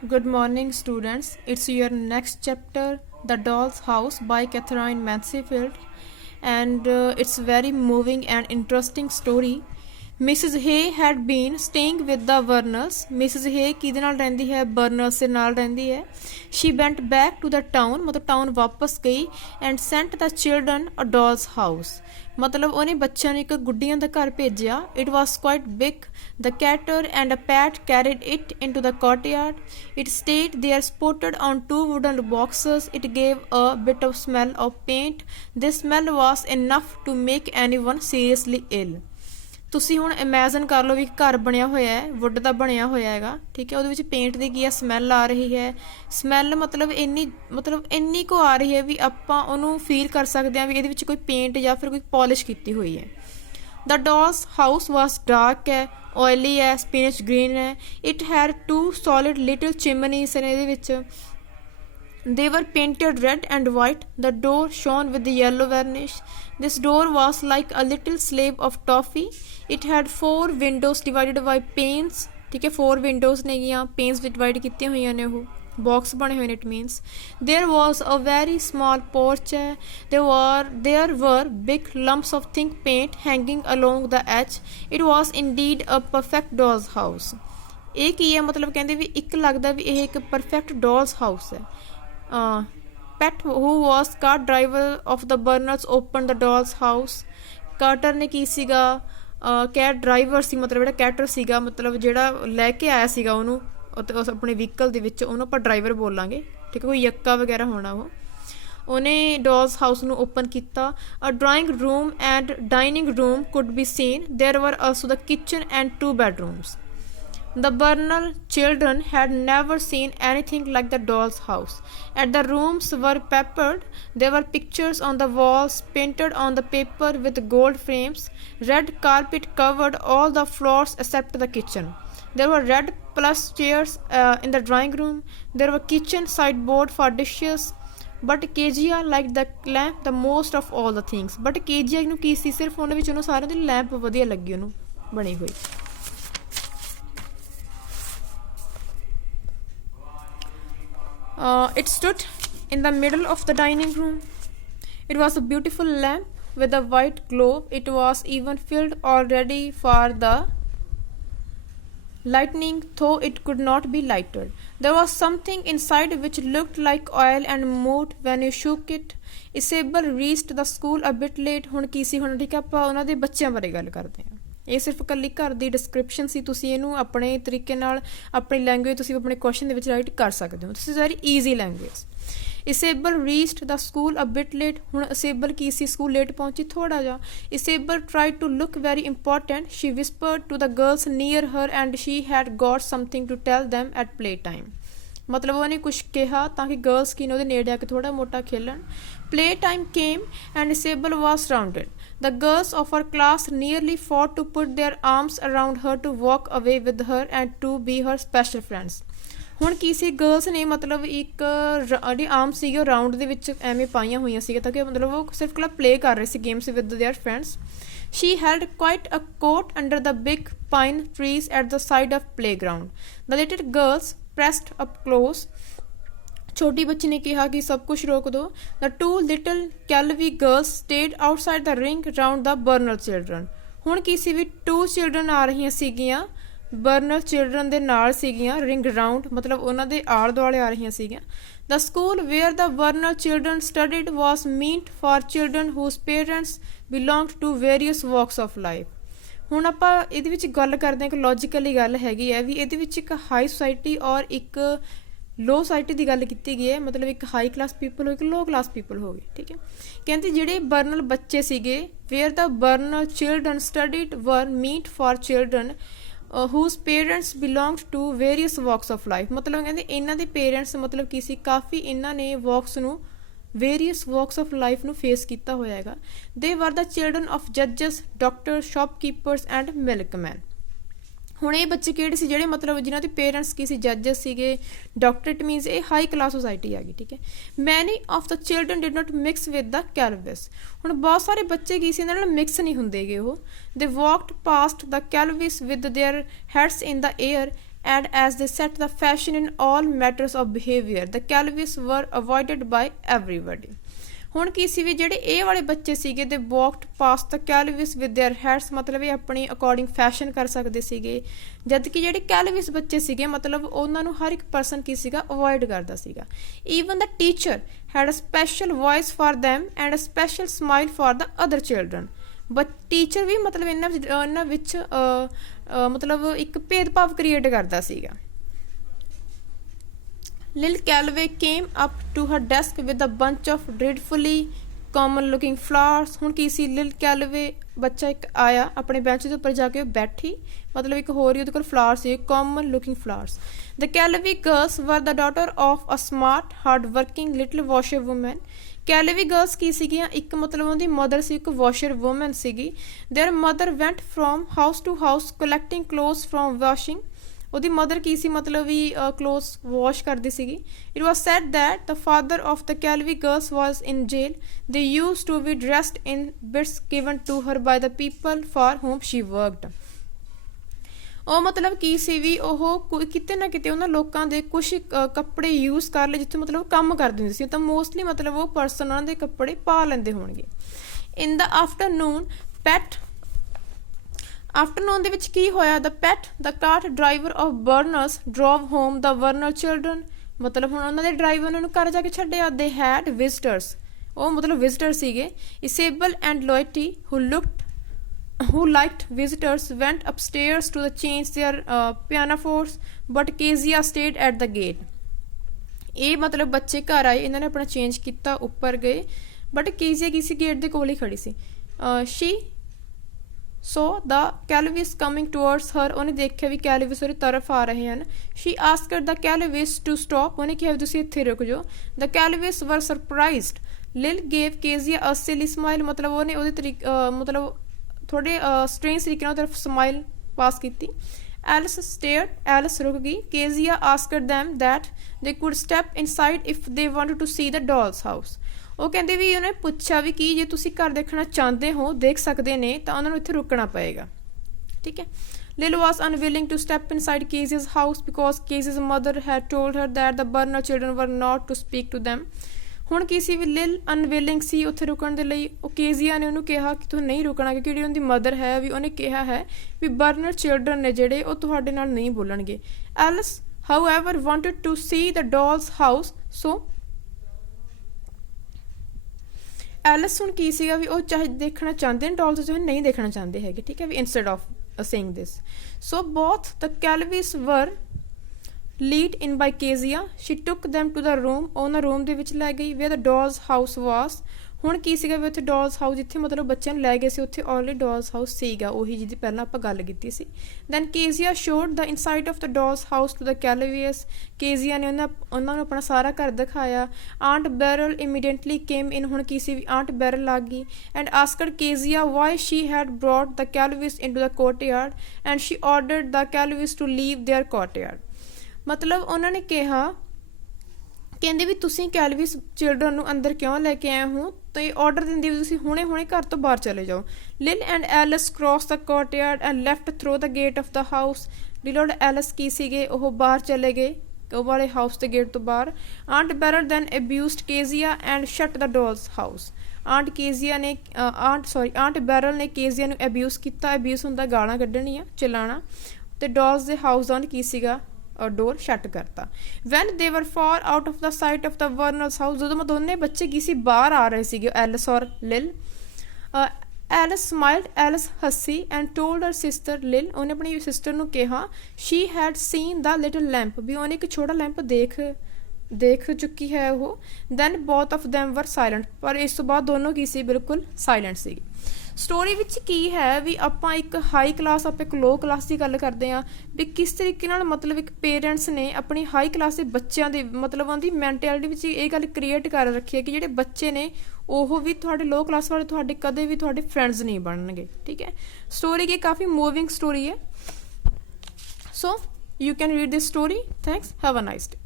Good morning, students. It's your next chapter, The Doll's House by Catherine Mansfield, and it's very moving and interesting story. Mrs. Hay had been staying with the Burners. Mrs. Hay किहदे नाल रहंदी है? Burners ਦੇ ਨਾਲ ਰਹਿੰਦੀ ਹੈ. She went back to the town, मतलब town वापस गई and sent the children a doll's house. मतलब ਉਹਨੇ ਬੱਚਿਆਂ ਨੂੰ ਇੱਕ ਗੁੱਡੀਆਂ ਦਾ ਘਰ ਭੇਜਿਆ. It was quite big. The cater and a pat carried it into the courtyard. It stayed there spotted on two wooden boxes. It gave a bit of smell of paint. This smell was enough to make anyone seriously ill. ਤੁਸੀਂ ਹੁਣ imagine ਕਰ ਲਓ ਵੀ ਇੱਕ ਘਰ ਬਣਿਆ ਹੋਇਆ ਹੈ, wood ਦਾ ਬਣਿਆ ਹੋਇਆ ਹੈਗਾ, ਠੀਕ ਹੈ। ਉਹਦੇ ਵਿੱਚ ਪੇਂਟ ਦੀ ਕੀ ਆ, ਸਮੈਲ ਆ ਰਹੀ ਹੈ। ਸਮੈਲ ਮਤਲਬ ਇੰਨੀ ਕੁ ਆ ਰਹੀ ਹੈ ਵੀ ਆਪਾਂ ਉਹਨੂੰ ਫੀਲ ਕਰ ਸਕਦੇ ਹਾਂ ਵੀ ਇਹਦੇ ਵਿੱਚ ਕੋਈ ਪੇਂਟ ਜਾਂ ਫਿਰ ਕੋਈ ਪੋਲਿਸ਼ ਕੀਤੀ ਹੋਈ ਹੈ। The doll's house was dark ਹੈ, ਓਇਲੀ ਹੈ, ਸਪਿਨਚ ਗ੍ਰੀਨ ਹੈ। It had two solid little chimneys ਨੇ ਇਹਦੇ ਵਿੱਚ। They were painted red and white. The door shone with the yellow varnish. This door was like a little slab of toffee. It had 4 windows divided by panes. ठीक है, 4 windows ने गियां, panes divide कीतियां हुई ने वो box बने हुए ने, it means. There was a very small porch. There were big lumps of thick paint hanging along the edge. It was indeed a perfect doll's house. ਇਹ ਕੀ ਹੈ, ਮਤਲਬ ਕਹਿੰਦੇ ਵੀ ਇੱਕ ਲੱਗਦਾ ਵੀ ਇਹ ਇੱਕ perfect doll's house ਹੈ। Pet, who was car driver of the Burners, opened the doll's house. Carter ਨੇ ਕੀ ਸੀਗਾ, ਕੈਟ ਡਰਾਈਵਰ ਸੀ, ਮਤਲਬ ਜਿਹੜਾ ਕੈਟਰ ਸੀਗਾ, ਮਤਲਬ ਜਿਹੜਾ ਲੈ ਕੇ ਆਇਆ ਸੀਗਾ ਉਹਨੂੰ ਉਸ ਆਪਣੇ ਵਹੀਕਲ ਦੇ ਵਿੱਚ, ਉਹਨੂੰ ਆਪਾਂ ਡਰਾਈਵਰ ਬੋਲਾਂਗੇ, ਠੀਕ ਹੈ। ਕੋਈ ਯੱਕਾ ਵਗੈਰਾ ਹੋਣਾ ਉਹ। ਉਹਨੇ ਡੋਲਸ ਹਾਊਸ ਨੂੰ ਓਪਨ ਕੀਤਾ। A drawing room and dining room could be seen. There were also the kitchen and 2 bedrooms. The Burnell children had never seen anything like the doll's house. And the rooms were peppered. There were pictures on the walls, painted on the paper with gold frames. Red carpet covered all the floors except the kitchen. There were red plush chairs in the drawing room. There were kitchen sideboard for dishes. But Kezia liked the lamp the most of all the things. But Kezia ਨੂੰ ਕੀ ਸੀ, ਸਿਰਫ ਉਹਨਾਂ ਵਿੱਚ ਉਹਨੂੰ ਸਾਰਿਆਂ ਦੀ lamp ਵਧੀਆ ਲੱਗੀ ਉਹਨੂੰ ਬਣੀ ਹੋਈ। It stood in the middle of the dining room. It was a beautiful lamp with a white globe. It was even filled already for the lightning, though it could not be lighted. There was something inside which looked like oil and moved when you shook it. Isabel reached the school a bit late. ਹੁਣ ਕੀ ਸੀ, ਹੁਣ ਠੀਕ ਹੈ ਆਪਾਂ ਉਹਨਾਂ ਦੇ ਬੱਚਿਆਂ ਬਾਰੇ ਗੱਲ ਕਰਦੇ ਹਾਂ। ਇਹ ਸਿਰਫ ਇਕੱਲੀ ਘਰ ਦੀ ਡਿਸਕ੍ਰਿਪਸ਼ਨ ਸੀ। ਤੁਸੀਂ ਇਹਨੂੰ ਆਪਣੇ ਤਰੀਕੇ ਨਾਲ ਆਪਣੀ ਲੈਂਗੁਏਜ ਤੁਸੀਂ ਆਪਣੇ ਕੁਐਸਚਨ ਦੇ ਵਿੱਚ ਰਾਈਟ ਕਰ ਸਕਦੇ ਹੋ। This is very easy language. Isabel reached the school a bit late. ਹੁਣ ਇਸੇਬਲ ਕੀ ਸੀ, ਸਕੂਲ ਲੇਟ ਪਹੁੰਚੀ ਥੋੜ੍ਹਾ ਜਿਹਾ। Isabel tried to look very important. She whispered to the girls near her and she had got something to tell them at play time. ਮਤਲਬ ਉਹਨੇ ਕੁਛ ਕਿਹਾ ਤਾਂ ਕਿ ਗਰਲਸ ਕੀ ਨੇ ਉਹਦੇ ਨੇੜੇ ਆ ਕੇ ਥੋੜ੍ਹਾ ਮੋਟਾ ਖੇਲਣ। Play time came and Isabel was surrounded. The girls of her class nearly fought to put their arms around her to walk away with her and to be her special friends. ਹੁਣ ਕੀ ਸੀ, girls ਨੇ ਮਤਲਬ ਇੱਕ ਜਿਹੜੀ ਆਰਮ ਸੀਗੀ ਉਹ round ਦੇ ਵਿੱਚ ਐਵੇਂ ਪਾਈਆਂ ਹੋਈਆਂ ਸੀਗੀਆਂ ਤਾਂ ਕਿ ਮਤਲਬ ਉਹ ਸਿਰਫ ਕੱਲਾ ਪਲੇ ਕਰ ਰਹੇ ਸੀ games with their friends. She held quite a court under the big pine trees at the side of playground. The little girls pressed up close. ਛੋਟੀ ਬੱਚੀ ਨੇ ਕਿਹਾ ਕਿ ਸਭ ਕੁਝ ਰੋਕ ਦੋ। The 2 little Calvi girls stayed outside the ring round the Burnell children. ਹੁਣ ਕੀ ਸੀ ਵੀ 2 children ਆ ਰਹੀਆਂ ਸੀਗੀਆਂ, Burnell children ਦੇ ਨਾਲ ਸੀਗੀਆਂ, ਰਿੰਗ ਰਾਊਂਡ ਮਤਲਬ ਉਹਨਾਂ ਦੇ ਆਲੇ ਦੁਆਲੇ ਆ ਰਹੀਆਂ ਸੀਗੀਆਂ। The school where the Burnell children studied was meant for children whose parents belonged to various walks of life. ਹੁਣ ਆਪਾਂ ਇਹਦੇ ਵਿੱਚ ਗੱਲ ਕਰਦੇ ਹਾਂ ਕਿ ਲੌਜੀਕਲੀ ਗੱਲ ਹੈਗੀ ਹੈ ਵੀ ਇਹਦੇ ਵਿੱਚ ਇੱਕ ਹਾਈ ਸੁਸਾਇਟੀ ਔਰ ਇੱਕ ਲੋ ਸੁਸਾਇਟੀ ਦੀ ਗੱਲ ਕੀਤੀ ਗਈ ਹੈ। ਮਤਲਬ ਇੱਕ ਹਾਈ ਕਲਾਸ ਪੀਪਲ ਹੋ, ਇੱਕ ਲੋ ਕਲਾਸ ਪੀਪਲ ਹੋ ਗਏ, ਠੀਕ ਹੈ। ਕਹਿੰਦੇ ਜਿਹੜੇ ਬਰਨਲ ਬੱਚੇ ਸੀਗੇ, ਵੇਅਰ ਦਾ ਬਰਨਲ children studied were meant for children whose parents belonged to various walks of life. ਮਤਲਬ ਕਹਿੰਦੇ ਇਹਨਾਂ ਦੇ ਪੇਰੈਂਟਸ ਮਤਲਬ ਕੀ ਸੀ, ਕਾਫੀ ਇਹਨਾਂ ਨੇ ਵਾਕਸ ਨੂੰ ਵੇਰੀਅਸ ਵਾਕਸ ਆਫ ਲਾਈਫ ਨੂੰ ਫੇਸ ਕੀਤਾ ਹੋਇਆ ਹੈਗਾ। They were the children of ਜੱਜਸ, ਡਾਕਟਰ, ਸ਼ੌਪਕੀਪਰਸ ਐਂਡ ਮਿਲਕਮੈਨ। ਹੁਣ ਇਹ ਬੱਚੇ ਕਿਹੜੇ ਸੀ, ਜਿਹੜੇ ਮਤਲਬ ਜਿਨ੍ਹਾਂ ਦੇ ਪੇਰੈਂਟਸ ਕੀ ਸੀ, ਜੱਜਸ ਸੀਗੇ, ਡਾਕਟਰ। ਇਟ ਮੀਨਸ ਇਹ ਹਾਈ ਕਲਾਸ ਸੋਸਾਇਟੀ ਆ ਗਈ, ਠੀਕ ਹੈ। Many of the children did not mix with the Kelveys. ਹੁਣ ਬਹੁਤ ਸਾਰੇ ਬੱਚੇ ਕੀ ਸੀ, ਇਹਨਾਂ ਨਾਲ ਮਿਕਸ ਨਹੀਂ ਹੁੰਦੇ ਗੇ ਉਹ। They walked past the Kelveys with their heads in the air and as they set the fashion in all matters of behavior, the Calvis were avoided by everybody. ਹੁਣ ਕੀ ਸੀ ਵੀ ਜਿਹੜੇ ਇਹ ਵਾਲੇ ਬੱਚੇ ਸੀਗੇ ਦੇ ਵੋਕਡ ਪਾਸ ਦ ਕੈਲਵਿਸ ਵਿਦ देयर ਹੈਡਸ, ਮਤਲਬ ਇਹ ਆਪਣੀ ਅਕੋਰਡਿੰਗ ਫੈਸ਼ਨ ਕਰ ਸਕਦੇ ਸੀਗੇ, ਜਦ ਕਿ ਜਿਹੜੇ ਕੈਲਵਿਸ ਬੱਚੇ ਸੀਗੇ ਮਤਲਬ ਉਹਨਾਂ ਨੂੰ ਹਰ ਇੱਕ ਪਰਸਨ ਕੀ ਸੀਗਾ ਅਵੋਇਡ ਕਰਦਾ ਸੀਗਾ। Even the teacher had a special voice for them and a special smile for the other children. But teacher ਵੀ ਮਤਲਬ ਇਹਨਾਂ ਵਿੱਚ ਮਤਲਬ ਇੱਕ ਭੇਦਭਾਵ ਕ੍ਰੀਏਟ ਕਰਦਾ ਸੀਗਾ। Lil Calvey came up to her desk with a bunch of dreadfully common looking flowers। ਹੁਣ ਕੀ ਸੀ ਲਿਲ ਕੈਲਵੇ ਬੱਚਾ ਇੱਕ ਆਇਆ ਆਪਣੇ ਬੈਂਚ ਦੇ ਉੱਪਰ ਜਾ ਕੇ ਬੈਠੀ, ਮਤਲਬ ਇੱਕ ਹੋਰ ਹੀ ਉਹਦੇ ਕੋਲ ਫਲਾਵਰ ਸੀ, common looking flowers. The Kelvey girls were the daughter of a smart hard working little washer woman. Kelvey girls ਕੀ ਸੀਗੀਆਂ, ਇੱਕ ਮਤਲਬ ਉਹਦੀ ਮਦਰ ਸੀ, ਇੱਕ ਵਾਸ਼ਰ ਵੂਮਨ ਸੀਗੀ। Their mother went from house to house collecting clothes from washing. ਉਹਦੀ mother ਕੀ ਸੀ ਮਤਲਬ ਵੀ ਕਲੋਥਸ ਵਾਸ਼ ਕਰਦੀ ਸੀਗੀ। It was said that the father of the Kelvey girls was in jail. ਦੇ used to be dressed in bits given to her by the people for home she worked. ਉਹ ਮਤਲਬ ਕੀ ਸੀ ਵੀ ਉਹ ਕਿਤੇ ਨਾ ਕਿਤੇ ਉਹਨਾਂ ਲੋਕਾਂ ਦੇ ਕੁਛ ਕੱਪੜੇ ਯੂਜ਼ ਕਰ ਲਏ ਜਿੱਥੇ ਮਤਲਬ ਕੰਮ ਕਰਦੇ ਹੁੰਦੇ ਸੀ, ਤਾਂ ਮੋਸਟਲੀ ਮਤਲਬ ਉਹ ਪਰਸਨ ਉਹਨਾਂ ਦੇ ਕੱਪੜੇ ਪਾ ਲੈਂਦੇ ਹੋਣਗੇ। ਇਨ ਦ ਆਫਟਰਨੂਨ ਆਫਟਰਨੂਨ ਦੇ ਵਿੱਚ ਕੀ ਹੋਇਆ, the cart driver of Burnells drove home the Burnell children. ਮਤਲਬ ਹੁਣ ਉਹਨਾਂ ਦੇ ਡਰਾਈਵਰ ਉਹਨਾਂ ਨੂੰ ਘਰ ਜਾ ਕੇ ਛੱਡਿਆ। ਦੇ ਹੈਡ ਵਿਜ਼ਟਰਸ, ਉਹ ਮਤਲਬ ਵਿਜ਼ਟਰ ਸੀਗੇ। ਇਸੇਬਲ and ਲੋਇਟੀ who liked visitors went upstairs to change their pinafores, but Kezia stayed at the gate। ਇਹ ਮਤਲਬ ਬੱਚੇ ਘਰ ਆਏ, ਇਹਨਾਂ ਨੇ ਆਪਣਾ ਚੇਂਜ ਕੀਤਾ, ਉੱਪਰ ਗਏ, ਬਟ ਕੇਜ਼ੀਆ ਕੀ ਸੀ ਗੇਟ ਦੇ ਕੋਲ ਹੀ ਖੜੀ ਸੀ। she saw the Calvis coming towards her। ਉਹਨੇ ਦੇਖਿਆ ਵੀ ਕੈਲਵਿਸ ਉਹਦੀ ਤਰਫ ਆ ਰਹੇ ਹਨ। she asked the Calvis to stop। ਉਹਨੇ ਕਿਹਾ ਵੀ ਤੁਸੀਂ ਇੱਥੇ ਰੁਕ ਜਾਓ। the Calvis were surprised। Lil gave Kezia a silly smile। ਮਤਲਬ ਉਹਨੇ ਉਹਦੇ ਮਤਲਬ ਥੋੜੇ ਸਟ੍ਰੇਂਜ ਤਰੀਕੇ ਨਾਲ ਤਰਫ ਸਮਾਈਲ ਪਾਸ ਕੀਤੀ। ਐਲਿਸ ਰੁਕ ਗਈ। Kezia asked them that they could step inside if they wanted to see the doll's house। ਉਹ ਕਹਿੰਦੇ ਵੀ ਉਹਨੇ ਪੁੱਛਿਆ ਵੀ ਕੀ ਜੇ ਤੁਸੀਂ ਘਰ ਦੇਖਣਾ ਚਾਹੁੰਦੇ ਹੋ, ਦੇਖ ਸਕਦੇ ਨੇ, ਤਾਂ ਉਹਨਾਂ ਨੂੰ ਇੱਥੇ ਰੁਕਣਾ ਪਏਗਾ। ਠੀਕ ਹੈ। Lil was unwilling to step inside Kezia's house because Kezia's mother had told her that the Burner children were not to speak to them। ਹੁਣ ਕੀ ਸੀ ਵੀ ਲਿਲ ਅਨਵਿਲਿੰਗ ਸੀ ਉੱਥੇ ਰੁਕਣ ਦੇ ਲਈ। ਉਹ ਕੇਜ਼ੀਆ ਨੇ ਉਹਨੂੰ ਕਿਹਾ ਕਿ ਤੂੰ ਨਹੀਂ ਰੁਕਣਾ, ਕਿਉਂਕਿ ਜਿਹੜੀ ਉਹਦੀ ਮਦਰ ਹੈ ਵੀ ਉਹਨੇ ਕਿਹਾ ਹੈ ਵੀ ਬਰਨਰ ਚਿਲਡਰਨ ਨੇ ਜਿਹੜੇ ਉਹ ਤੁਹਾਡੇ ਨਾਲ ਨਹੀਂ ਬੋਲਣਗੇ। Alice however wanted to see the doll's house, so Alice ਹੁਣ ਕੀ ਸੀਗਾ ਵੀ ਉਹ ਚਾਹੇ ਦੇਖਣਾ ਚਾਹੁੰਦੇ ਨੇ ਡੋਲਸ, ਚਾਹੇ ਨਹੀਂ ਦੇਖਣਾ ਚਾਹੁੰਦੇ ਹੈਗੇ। ਠੀਕ ਹੈ ਵੀ ਇੰਸਟੈਡ ਆਫ ਸੇਇੰਗ ਦਿਸ, ਸੋ ਬੋਥ ਦ ਕੈਲਵਿਸ ਵਰ lead in by Kezia। she took them to the room। ਉਹਨਾਂ ਰੂਮ ਦੇ ਵਿੱਚ ਲੈ ਗਈ where the doll's house was। ਹੁਣ ਕੀ ਸੀਗਾ ਵੀ ਉੱਥੇ ਡੋਲਸ ਹਾਊਸ ਜਿੱਥੇ ਮਤਲਬ ਬੱਚਿਆਂ ਨੂੰ ਲੈ ਗਏ ਸੀ, ਉੱਥੇ ਆਲਰੇਡੀ ਡੋਲਸ ਹਾਊਸ ਸੀਗਾ, ਉਹੀ ਜਿਹਦੀ ਪਹਿਲਾਂ ਆਪਾਂ ਗੱਲ ਕੀਤੀ ਸੀ। then Kezia showed the inside of the doll's house to the Calvius। Kezia ਨੇ ਉਹਨਾਂ ਨੂੰ ਆਪਣਾ ਸਾਰਾ ਘਰ ਦਿਖਾਇਆ। aunt Beryl immediately came in। ਹੁਣ ਕੀ ਸੀ ਵੀ aunt Beryl ਆ ਗਈ and asked Kezia why she had brought the Calvius into the courtyard and she ordered the Calvius to leave their courtyard। ਮਤਲਬ ਉਹਨਾਂ ਨੇ ਕਿਹਾ, ਕਹਿੰਦੇ ਵੀ ਤੁਸੀਂ ਕੈਲਵਿਸ ਚਿਲਡਰਨ ਨੂੰ ਅੰਦਰ ਕਿਉਂ ਲੈ ਕੇ ਆਏ ਹੋ, ਤੇ ਆਰਡਰ ਦਿੰਦੀ ਵੀ ਤੁਸੀਂ ਹੁਣੇ ਘਰ ਤੋਂ ਬਾਹਰ ਚਲੇ ਜਾਓ। Lil and Alice cross the courtyard and left through the gate of the house. Lil and Alice ਕੀ ਸੀਗੇ ਉਹ ਬਾਹਰ ਚਲੇ ਗਏ, ਉਹ ਵਾਲੇ ਹਾਊਸ ਦੇ ਗੇਟ ਤੋਂ ਬਾਹਰ। Aunt Beryl then abused Kezia and shut the doll's house. Aunt Beryl ਨੇ ਕੇਜ਼ੀਆ ਨੂੰ ਅਬਿਊਜ਼ ਕੀਤਾ। ਅਬਿਊਜ਼ ਹੁੰਦਾ ਗਾਲਾਂ ਕੱਢਣੀਆਂ, ਚਲਾਣਾ, ਤੇ ਡੋਲਸ ਦੇ ਹਾਊਸ ਦਾ ਕੀ ਸੀਗਾ ਡੋਰ ਸ਼ਟ ਕਰਤਾ। When they were far out of the sight of the Burnells house, ਜਦੋਂ ਦੋਨੇ ਬੱਚੇ ਕੀ ਸੀ ਬਾਹਰ ਆ ਰਹੇ ਸੀਗੇ, ਐਲਿਸ ਔਰ ਲਿਲ। ਐਲਿਸ ਸਮਾਈਲਡ, ਐਲਿਸ ਹੱਸੀ and told her sister Lil. ਉਹਨੇ ਆਪਣੀ ਸਿਸਟਰ ਨੂੰ ਕਿਹਾ she had seen the little lamp, ਵੀ ਉਹਨੇ ਇੱਕ ਛੋਟਾ ਲੈਂਪ ਦੇਖ ਚੁੱਕੀ ਹੈ ਉਹ। Then both of them were silent, ਪਰ ਇਸ ਤੋਂ ਬਾਅਦ ਦੋਨੋਂ ਕੀ ਸੀ ਬਿਲਕੁਲ ਸਾਇਲੈਂਟ ਸੀ। ਸਟੋਰੀ ਵਿੱਚ ਕੀ ਹੈ ਵੀ ਆਪਾਂ ਇੱਕ ਹਾਈ ਕਲਾਸ, ਆਪਾਂ ਇੱਕ ਲੋ ਕਲਾਸ ਦੀ ਗੱਲ ਕਰਦੇ ਹਾਂ ਵੀ ਕਿਸ ਤਰੀਕੇ ਨਾਲ ਮਤਲਬ ਇੱਕ ਪੇਰੈਂਟਸ ਨੇ ਆਪਣੀ ਹਾਈ ਕਲਾਸ ਦੇ ਬੱਚਿਆਂ ਦੇ ਮਤਲਬ ਉਹਦੀ ਮੈਂਟੈਲਿਟੀ ਵਿੱਚ ਇਹ ਗੱਲ ਕ੍ਰੀਏਟ ਕਰ ਰੱਖੀ ਹੈ ਕਿ ਜਿਹੜੇ ਬੱਚੇ ਨੇ ਉਹ ਵੀ ਤੁਹਾਡੇ ਲੋ ਕਲਾਸ ਵਾਲੇ ਤੁਹਾਡੇ ਕਦੇ ਵੀ ਤੁਹਾਡੇ ਫਰੈਂਡਸ ਨਹੀਂ ਬਣਨਗੇ। ਠੀਕ ਹੈ। ਸਟੋਰੀ ਕੀ ਕਾਫੀ ਮੂਵਿੰਗ ਸਟੋਰੀ ਹੈ। So you can read this story. Thanks, have a nice day.